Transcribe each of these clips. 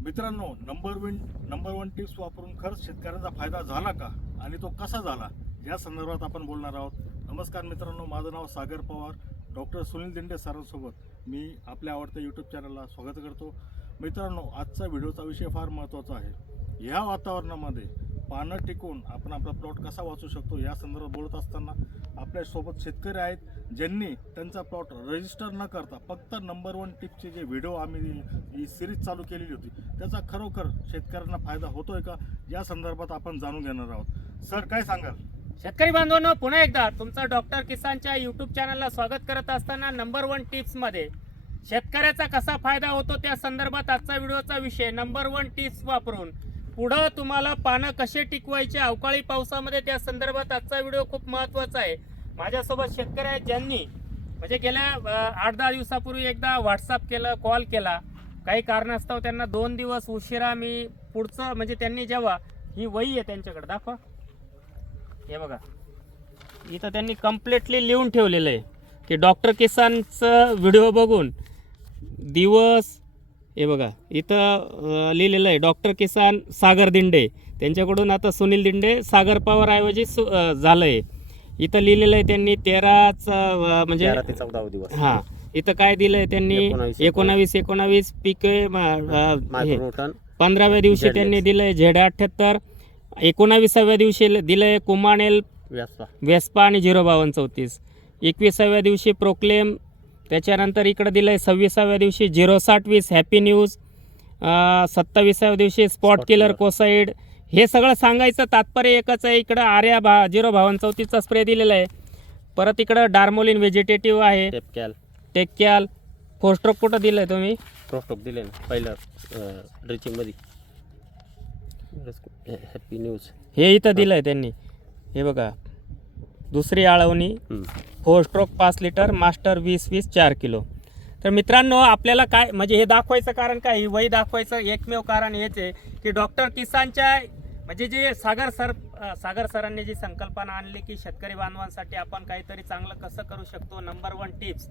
मित्रांनो number one number one tips वापरून खरंच शेतकऱ्यांचा फायदा झाला का? आणि तो कसा झाला? या संदर्भात आपण बोलणार आहोत. नमस्कार मित्रांनो माझं नाव सागर पवार. डॉक्टर सुनील दिंडे सरांसोबत मी आपल्या आवडत्या यूट्यूब चॅनलला स्वागत करतो. मित्रांनो आजचा व्हिडिओचा विषय फार महत्त्वाचा आहे. ह्या वातावरणामध्ये पानं टिकून आपण आपला प्लॉट कसा वाचू शकतो या संदर्भात बोलत असताना आपल्यासोबत शेतकरी आहेत ज्यांनी त्यांचा प्लॉट रजिस्टर न करता फक्त नंबर वन टिपचे जे व्हिडिओ आम्ही ही सिरीज चालू केलेली होती त्याचा खरोखर शेतकऱ्यांना फायदा होतोय का? या संदर्भात आपण जाणून घेणार आहोत. सर काय सांगाल? शेतकरी बांधवांनो पुन्हा एकदा तुमचं डॉक्टर किसानच्या युट्यूब चॅनलला स्वागत करत असताना नंबर वन टिप्समध्ये शेतकऱ्याचा कसा फायदा होतो त्या संदर्भात आजचा व्हिडिओचा विषय नंबर वन टिप्स वापरून पुढं तुम्हाला पानं कसे टिकवायचे अवकाळी पावसामध्ये त्या संदर्भात आजचा व्हिडिओ खूप महत्त्वाचा आहे. माझ्यासोबत शेतकरी आहेत ज्यांनी म्हणजे गेल्या आठ दहा दिवसापूर्वी एकदा व्हॉट्सअप केलं कॉल केला. काही कारणास्तव त्यांना दोन दिवस उशिरा मी पुढचं म्हणजे त्यांनी जेव्हा ही वही आहे त्यांच्याकडे दाखवा. हे बघा. इथं त्यांनी कम्प्लिटली लिहून ठेवलेलं आहे की डॉक्टर किसानचं व्हिडिओ बघून दिवस हे बघा इथं लिहिलेलं आहे डॉक्टर किसान सागर दिंडे. त्यांच्याकडून आता सुनील दिंडे सागर पवार ऐवजी सु झालं आहे इथं लिहिलेलं आहे त्यांनी तेराच म्हणजे ते चौदा दिवस. हां इथं काय दिलंय त्यांनी? एकोणावीस, एकोणावीस पिके हे, पंधराव्या दिवशी त्यांनी एक्स. दिलंय झेड अठ्ठ्याहत्तर. एकोणावीसाव्या दिवशी दिलंय कुमानेल व्यासपा आणि झिरो बावन्न चौतीस. एकविसाव्या दिवशी प्रोक्लेम त्याच्यानंतर इकडं दिलं आहे सव्वीसाव्या दिवशी झिरो साठ वीस हॅपी न्यूज सत्तावीसाव्या दिवशी स्पॉट किलर. कोसाईड हे सगळं सांगायचं तात्पर्य एकच आहे इकडं आर्या भा झिरो बावन्न चौतीसचा स्प्रे दिलेला आहे. परत इकडं डार्मोलिन व्हेजिटेटिव्ह आहे. टेपकॅल टेक्याल फोस्ट्रोक कुठं दिलं आहे तुम्ही प्रोस्टॉक दिले ना पहिलं ड्रिचिंगमध्ये. हॅपी न्यूज हे इथं दिलं आहे त्यांनी. हे बघा दुसरी आळवणी. हो, फोर स्ट्रोक पाच लिटर मास्टर वीस वीस चार किलो. तर मित्रांनो आपल्याला काय म्हणजे हे दाखवायचं कारण काय? ही वही दाखवायचं एकमेव कारण हेच आहे की डॉक्टर किसानच्या म्हणजे जे सागर सर सागर सरांनी जी संकल्पना आणली की शेतकरी बांधवांसाठी आपण काहीतरी चांगलं कसं करू शकतो नंबर वन टिप्स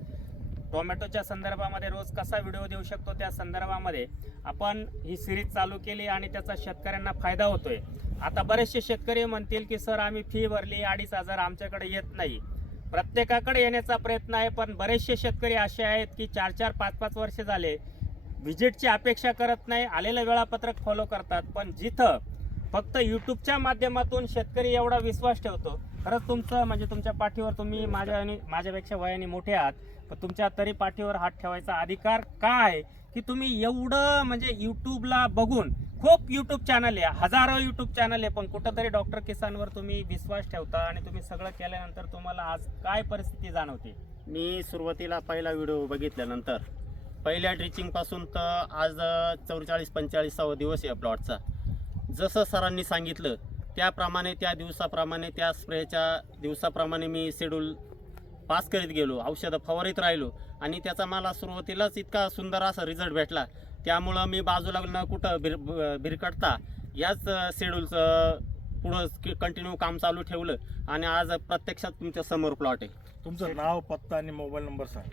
टोमॅटोच्या संदर्भामध्ये रोज कसा व्हिडिओ देऊ शकतो त्या संदर्भामध्ये आपण ही सिरीज चालू केली आणि त्याचा शेतकऱ्यांना फायदा होतोय. आता बरेचसे शेतकरी म्हणतील की सर आम्ही फी भरली अडीच हजार आमच्याकडे येत नाही. प्रत्येकाकडे येण्याचा प्रयत्न आहे पण बरेचसे शेतकरी असे आहेत की चार चार पाच पाच वर्ष झाले व्हिजिटची अपेक्षा करत नाही आलेलं वेळापत्रक फॉलो करतात. पण जिथं फक्त यूट्यूबच्या माध्यमातून शेतकरी एवढा विश्वास ठेवतो खरंच तुमचं म्हणजे तुमच्या पाठीवर तुम्ही माझ्या माझ्यापेक्षा वयाने मोठे आहात पण तुमच्या तरी पाठीवर हात ठेवायचा अधिकार का आहे की तुम्ही एवढं म्हणजे यूट्यूबला बघून खूप यूट्यूब चॅनल आहे हजारो यूट्यूब चॅनल आहे पण कुठंतरी डॉक्टर किसानवर तुम्ही विश्वास ठेवता आणि तुम्ही सगळं केल्यानंतर तुम्हाला आज काय परिस्थिती जाणवते? मी सुरुवातीला पहिला व्हिडिओ बघितल्यानंतर पहिल्या ड्रिचिंगपासून तर आज चौवेचाळीस पंचेचाळीसावा दिवस आहे प्लॉटचा जसं सरांनी सांगितलं त्याप्रमाणे त्या दिवसाप्रमाणे त्या स्प्रेच्या दिवसाप्रमाणे मी शेड्यूल पास करीत गेलो औषधं फवारीत राहिलो. आणि त्याचा मला सुरुवातीलाच इतका सुंदर असा रिझल्ट भेटला. त्यामुळं मी बाजूला न कुठं भिर भिरकटता याच शेड्यूलचं पुढं कंटिन्यू काम चालू ठेवलं आणि आज प्रत्यक्षात तुमच्यासमोर प्लॉट आहे. तुमचं नाव पत्ता आणि मोबाईल नंबर सांग.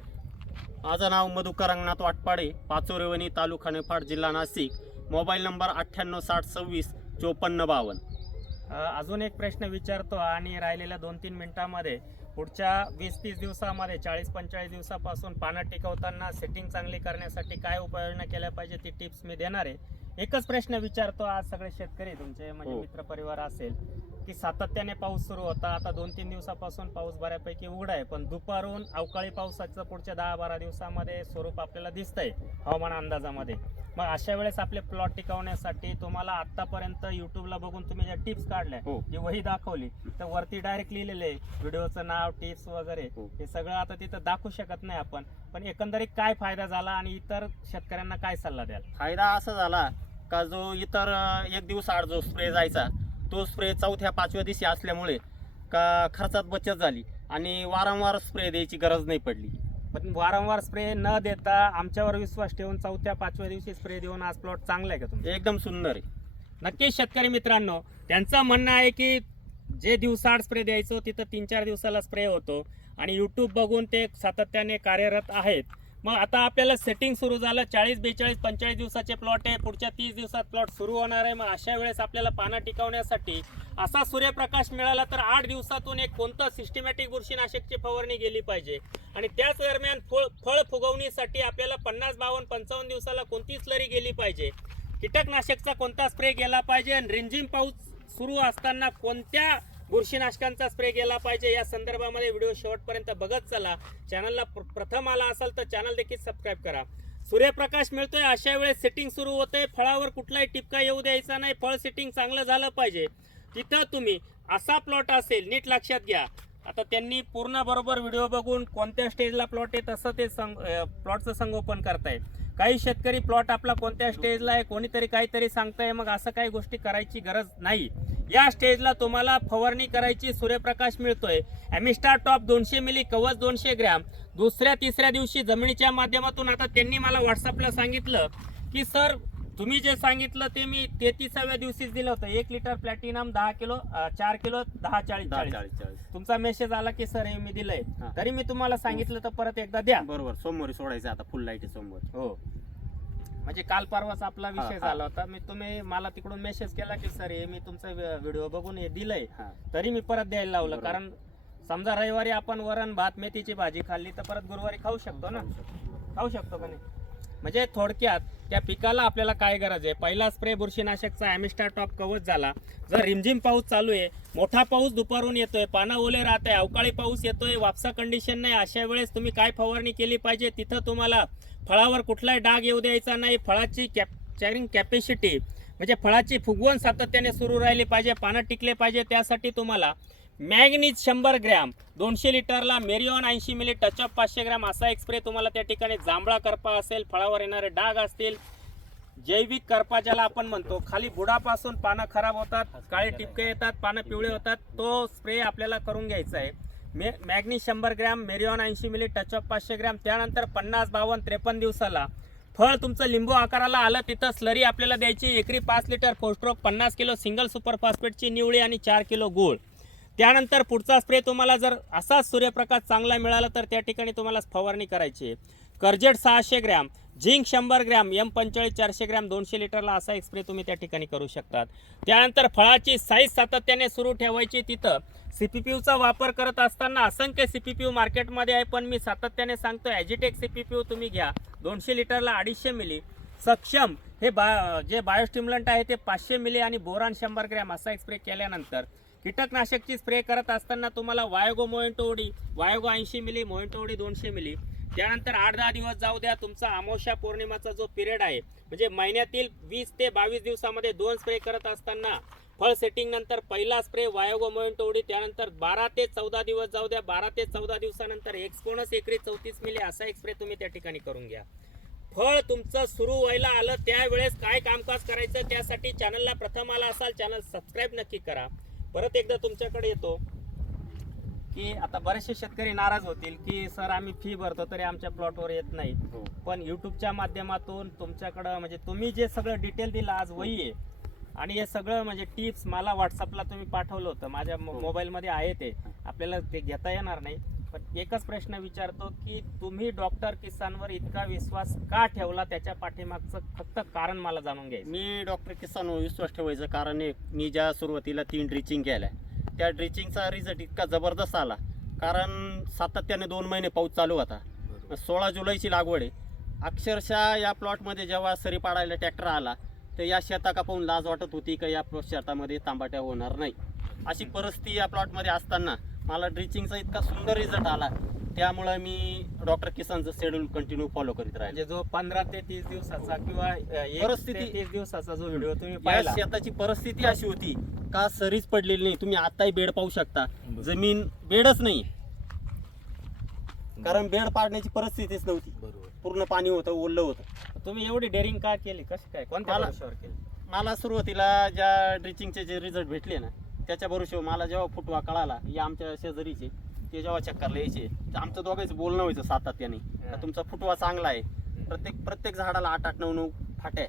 माझं नाव मधुकर रंगनाथ वाटपाडे पाचोरेवणी तालुका निफाड जिल्हा नाशिक. मोबाईल नंबर अठ्ठ्याण्णव साठ सव्वीस चोपन्न बावन्न. अजून एक प्रश्न विचारतो आणि राहिलेल्या दोन तीन मिनिटांमध्ये पुढच्या वीस तीस दिवसामध्ये चाळीस पंचेचाळीस दिवसापासून पानं टिकवताना सेटिंग चांगली करण्यासाठी काय उपाययोजना केल्या पाहिजे ती टिप्स मी देणार आहे एकच प्रश्न विचारतो आज सगळे शेतकरी तुमचे म्हणजे हो. मित्रपरिवार असेल की सातत्याने पाऊस सुरू होता. आता दोन तीन दिवसापासून पाऊस बऱ्यापैकी उघडा आहे. पण दुपारून अवकाळी पावसाचं पुढच्या दहा बारा दिवसामध्ये स्वरूप आपल्याला दिसतंय हवामान अंदाजामध्ये. मग अशा वेळेस आपले प्लॉट टिकवण्यासाठी तुम्हाला आतापर्यंत युट्यूबला बघून तुम्ही ज्या टिप्स काढल्या हो. जी वही दाखवली. तर वरती डायरेक्ट लिहिलेले व्हिडिओचं नाव टिप्स वगैरे. हो. हे सगळं आता तिथं दाखवू शकत नाही आपण. पण एकंदरीत काय फायदा झाला आणि इतर शेतकऱ्यांना काय सल्ला द्याल? फायदा असा झाला का जो इतर एक दिवस आड जो स्प्रे जायचा तो स्प्रे चौथ्या पाचव्या दिवशी असल्यामुळे का खर्चात बचत झाली आणि वारंवार स्प्रे द्यायची गरज नाही पडली. पण वारंवार स्प्रे न देता आमच्यावर विश्वास ठेवून चौथ्या पाचव्या दिवशी स्प्रे देऊन आज प्लॉट चांगला आहे का तुमचा? एकदम सुंदर आहे. नक्कीच शेतकरी मित्रांनो त्यांचं म्हणणं आहे की जे दिवसाआड स्प्रे द्यायचो तिथं तीन चार दिवसाला स्प्रे होतो. आणि यूट्यूब बघून ते सातत्याने कार्यरत आहेत. मग आता आपल्याला सेटिंग सुरू झालं. चाळीस बेचाळीस पंचेचाळीस दिवसाचे प्लॉट आहे. पुढच्या तीस दिवसात प्लॉट सुरू होणार आहे. मग अशा वेळेस आपल्याला पानं टिकवण्यासाठी असा सूर्यप्रकाश मिळाला तर आठ दिवसातून एक कोणतं सिस्टमॅटिक बुरशीनाशकची फवारणी गेली पाहिजे? आणि त्याच दरम्यान फळ फळ फुगवणीसाठी आपल्याला पन्नास बावन्न पंचावन्न दिवसाला कोणती स्लरी गेली पाहिजे? कीटकनाशकचा कोणता स्प्रे गेला पाहिजे? आणि रिंजिम पाऊस सुरू असताना कोणत्या बुरशीनाशकांचा स्प्रे गेला पाहिजे. या संदर्भामध्ये व्हिडिओ शेवटपर्यंत बघत चला. चॅनलला प्र- प्रथम आला असाल तर चॅनल देखील सबस्क्राईब करा. सूर्यप्रकाश मिळतोय अशा वेळेस सेटिंग सुरू होते. फळावर कुठलाही टिपका येऊ द्यायचा नाही. फळ सेटिंग चांगलं झालं पाहिजे. तिथं तुम्ही असा प्लॉट असेल नीट लक्षात घ्या. आता त्यांनी पूर्ण बरोबर व्हिडिओ बघून कोणत्या स्टेजला प्लॉट आहे तसं ते संग प्लॉटचं संगोपन करतायत. काही शेतकरी प्लॉट आपला कोणत्या स्टेजला आहे कोणीतरी काहीतरी सांगताय मग असं काही गोष्टी करायची गरज नाही. या स्टेजला तुम्हाला फवारणी करायची सूर्यप्रकाश मिळतोय. ॲमिस्टार टॉप दोनशे मिली कवच दोनशे ग्रॅम. दुसऱ्या तिसऱ्या दिवशी जमिनीच्या माध्यमातून आता त्यांनी मला व्हॉट्सअपला सांगितलं की सर तुम्ही जे सांगितलं ते मी तेहतीसाव्या दिवशीच दिलं होतं. एक लिटर प्लॅटिनम दहा किलो चार किलो दहा चाळीस चाळीस. तुमचा मेसेज आला की सर हे मी दिलंय. तरी मी तुम्हाला सांगितलं तर परत एकदा द्या. बरोबर. सोमवारी सोडायचं आता फुल लाइट सोमवारी. हो. म्हणजे काल परवाच आपला विषय. झाला होता. मी तुम्ही मला तिकडून मेसेज केला की सर हे मी तुमचा व्हिडिओ बघून हे दिलंय. तरी मी परत द्यायला लावलं. कारण समजा रविवारी आपण वरण भात मेथीची भाजी खाल्ली तर परत गुरुवारी खाऊ शकतो ना? खाऊ शकतो का नाही? म्हणजे थोडक्यात त्या पिकाला आपल्याला काय गरज आहे? पहिला स्प्रे बुरशीनाशकचा ॲमिस्टार टॉप कवच झाला. जर रिमझिम पाऊस चालू आहे मोठा पाऊस दुपारून येतोय पानं ओले राहत आहे अवकाळी पाऊस येतोय वापसा कंडिशन नाही अशा वेळेस तुम्ही काय फवारणी केली पाहिजे? तिथं तुम्हाला फळावर कुठलाही डाग येऊ द्यायचा नाही. फळाची कॅप्चरिंग कॅपॅसिटी म्हणजे फळाची फुगवण सातत्याने सुरू राहिली पाहिजे पानं टिकले पाहिजे त्यासाठी तुम्हाला मॅग्नीज शंभर ग्रॅम दोनशे लिटरला मेरिओन ऐंशी मिली टचअप पाचशे ग्रॅम असा एक स्प्रे तुम्हाला त्या ठिकाणी जांभळा करपा असेल फळावर येणारे डाग असतील जैविक करपा ज्याला आपण म्हणतो. खाली बुडापासून पानं खराब होतात काळे टिपके येतात पानं पिवळे होतात. तो स्प्रे आपल्याला करून घ्यायचा आहे. मे मॅग्नी शंभर ग्रॅम मेरिओन ऐंशी मिली टचअप पाचशे ग्रॅम त्यानंतर पन्नास बावन्न त्रेपन्न दिवसाला फळ तुमचं लिंबू आकाराला आलं तिथं स्लरी आपल्याला द्यायची एकरी पाच लिटर फोस्ट्रोक पन्नास किलो सिंगल सुपर फॉस्फेटची निवळी आणि चार किलो गूळ. त्यानंतर पुढचा स्प्रे तुम्हाला जर असाच सूर्यप्रकाश चांगला मिळाला तर त्या ठिकाणी तुम्हाला फवारणी करायची आहे. कर्जेट सहाशे ग्रॅम झिंक शंभर ग्रॅम एम पंचेचाळीस चारशे ग्रॅम दोनशे लिटरला असा एक स्प्रे तुम्ही त्या ठिकाणी करू शकतात. त्यानंतर फळाची साईज सातत्याने सुरू ठेवायची तिथं. सी पी पी यूचा वापर करत असताना असंख्य सी पी पी यू मार्केटमध्ये आहे पण मी सातत्याने सांगतो ॲजिटेक सी पी पी यू तुम्ही घ्या. दोनशे लिटरला अडीचशे मिली. सक्षम हे बा जे बायोस्टिम्युलंट आहे ते पाचशे मिली आणि बोरान शंभर ग्रॅम असा एक स्प्रे केल्यानंतर कीटकनाशकची स्प्रे करत असताना तुम्हाला वायोगो मोएंटोडी वायोगो ऐंशी मिली मोएंटोडी दोनशे मिली. त्यानंतर आठ दहा दिवस जाऊ द्या तुमचा अमावस्या पौर्णिमाचा जो पिरियड आहे म्हणजे महिन्यातील वीस ते बावीस दिवसामध्ये दोन स्प्रे करत असताना फळ सेटिंग नंतर पहिला स्प्रे वायोगो मोएंटोडी त्यानंतर बारा ते चौदा दिवस जाऊ द्या बारा ते चौदा दिवसानंतर एक्सपोनस एकरी चौतीस मिली असा एक स्प्रे तुम्ही त्या ठिकाणी करून घ्या. फळ तुमचं सुरू व्हायला आलं त्यावेळेस काय कामकाज करायचं त्यासाठी चॅनलला प्रथम आला असाल चॅनल सबस्क्राईब नक्की करा. परत एकदा तुमच्याकडे येतो की आता बरेचसे शेतकरी नाराज होतील की सर आम्ही फी भरतो तरी आमच्या प्लॉटवर येत नाही. हो. पण यूट्यूबच्या माध्यमातून तुमच्याकडं म्हणजे तुम्ही जे सगळं डिटेल दिलं आज वही आहे आणि हे सगळं म्हणजे टिप्स मला व्हॉट्सअपला तुम्ही पाठवलं होतं. माझ्या मो- हो. मोबाईलमध्ये आहे ते. आपल्याला ते घेता येणार नाही. पण एकच प्रश्न विचारतो की तुम्ही डॉक्टर किसानवर इतका विश्वास का ठेवला? त्याच्या पाठीमागचं फक्त कारण मला जाणून घ्यायचं. मी डॉक्टर किसान विश्वास ठेवायचं कारण एक मी ज्या सुरुवातीला तीन ड्रिचिंग केल्या त्या ड्रिचिंगचा रिझल्ट इतका जबरदस्त आला. कारण सातत्याने दोन महिने पाऊस चालू होता. सोळा जुलैची लागवड आहे. अक्षरशः या प्लॉटमध्ये जेव्हा सरी पाडायला ट्रॅक्टर आला तर या शेताका पाहून लाज वाटत होती का या शेतामध्ये तांबाट्या होणार नाही? अशी परिस्थिती या प्लॉटमध्ये असताना मला ड्रिचिंगचा इतका सुंदर रिझल्ट आला. त्यामुळं मी डॉक्टर किसानचं शेड्यूल कंटिन्यू फॉलो करीत राहिले. म्हणजे जो पंधरा ते तीस दिवसाचा किंवा परिस्थिती- तीस दिवसाचा जो व्हिडिओ तुम्ही पाहिला. शेताची परिस्थिती अशी होती का सरीच पडलेली नाही तुम्ही आताही बेड पाहू शकता. जमीन बेडच नाही. कारण बेड पाडण्याची परिस्थितीच नव्हती. बरोबर. पूर्ण पाणी होतं ओललं होतं. तुम्ही एवढी डेअरिंग का केली? कशी काय? कोणत्या केली? मला सुरुवातीला ज्या ड्रिचिंगचे जे रिझल्ट भेटले ना त्याच्या बरोबर मला जेव्हा फुटवा कळाला या आमच्या शेजारीचे ते जेव्हा चक्करला यायचे तर आमचं दोघांचं बोलणं व्हायचं सातत्याने. का तुमचा फुटवा चांगला आहे. प्रत्येक प्रत्येक झाडाला आठ आठ नऊ नऊ फाट्या.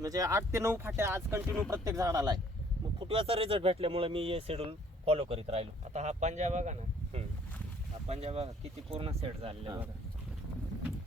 म्हणजे आठ ते नऊ फाट्या आज कंटिन्यू प्रत्येक झाडाला आहे. मग फुटव्याचा रिझल्ट भेटल्यामुळे मी हे शेड्यूल फॉलो करीत राहिलो. आता हा पंजा बघा ना. हा पंजा बघा किती पूर्ण सेट झालेला. बघा.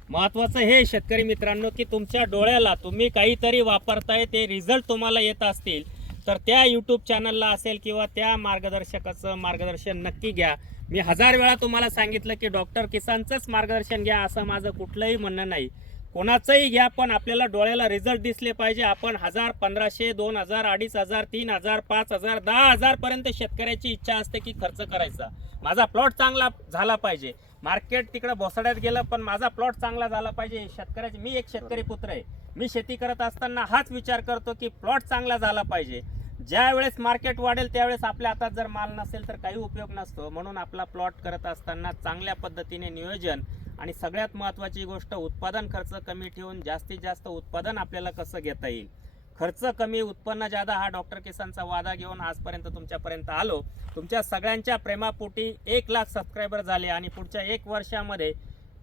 महत्वाचं हे शेतकरी मित्रांनो की तुमच्या डोळ्याला तुम्ही काहीतरी वापरताय ते रिझल्ट तुम्हाला येत असतील. तर त्या यूट्यूब चॅनलला असेल किंवा त्या मार्गदर्शकाचं मार्गदर्शन नक्की घ्या. मी हजार वेळा तुम्हाला सांगितलं की डॉक्टर किसानचंच मार्गदर्शन घ्या असं माझं कुठलंही म्हणणं नाही. कोणाचंही घ्या पण आपल्याला डोळ्याला रिझल्ट दिसले पाहिजे. आपण हजार पंधराशे दोन हजार अडीच हजार तीन हजार पाच हजार दहा हजारपर्यंत शेतकऱ्याची इच्छा असते की खर्च करायचा. माझा प्लॉट चांगला झाला पाहिजे. मार्केट तिकडं भोसड्यात गेलं पण माझा प्लॉट चांगला झाला पाहिजे. शेतकऱ्याची मी एक शेतकरी पुत्र आहे. मी शेती करत असताना हाच विचार करतो की प्लॉट चांगला झाला पाहिजे. ज्या वेळेस मार्केट वाढेल त्यावेळेस आपल्या हातात जर माल नसेल तर काही उपयोग नसतो. म्हणून आपला प्लॉट करत असताना चांगल्या पद्धतीने नियोजन आणि सगळ्यात महत्त्वाची गोष्ट उत्पादन खर्च कमी ठेवून जास्तीत जास्त उत्पादन आपल्याला कसं घेता येईल? खर्च कमी उत्पन्न जादा हा डॉक्टर किसानचा वादा घेऊन आजपर्यंत तुमच्यापर्यंत आलो. तुमच्या सगळ्यांच्या प्रेमापोटी एक लाख सबस्क्रायबर झाले आणि पुढच्या एक वर्षामध्ये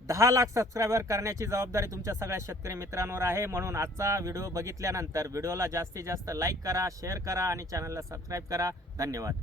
दहा लाख सबस्क्रायबर करण्याची जबाबदारी तुमच्या सगळ्या शेतकरी मित्रांवर आहे. म्हणून आजचा व्हिडिओ बघितल्यानंतर व्हिडिओला जास्तीत जास्त लाईक करा शेअर करा आणि चॅनलला सबस्क्राईब करा. धन्यवाद.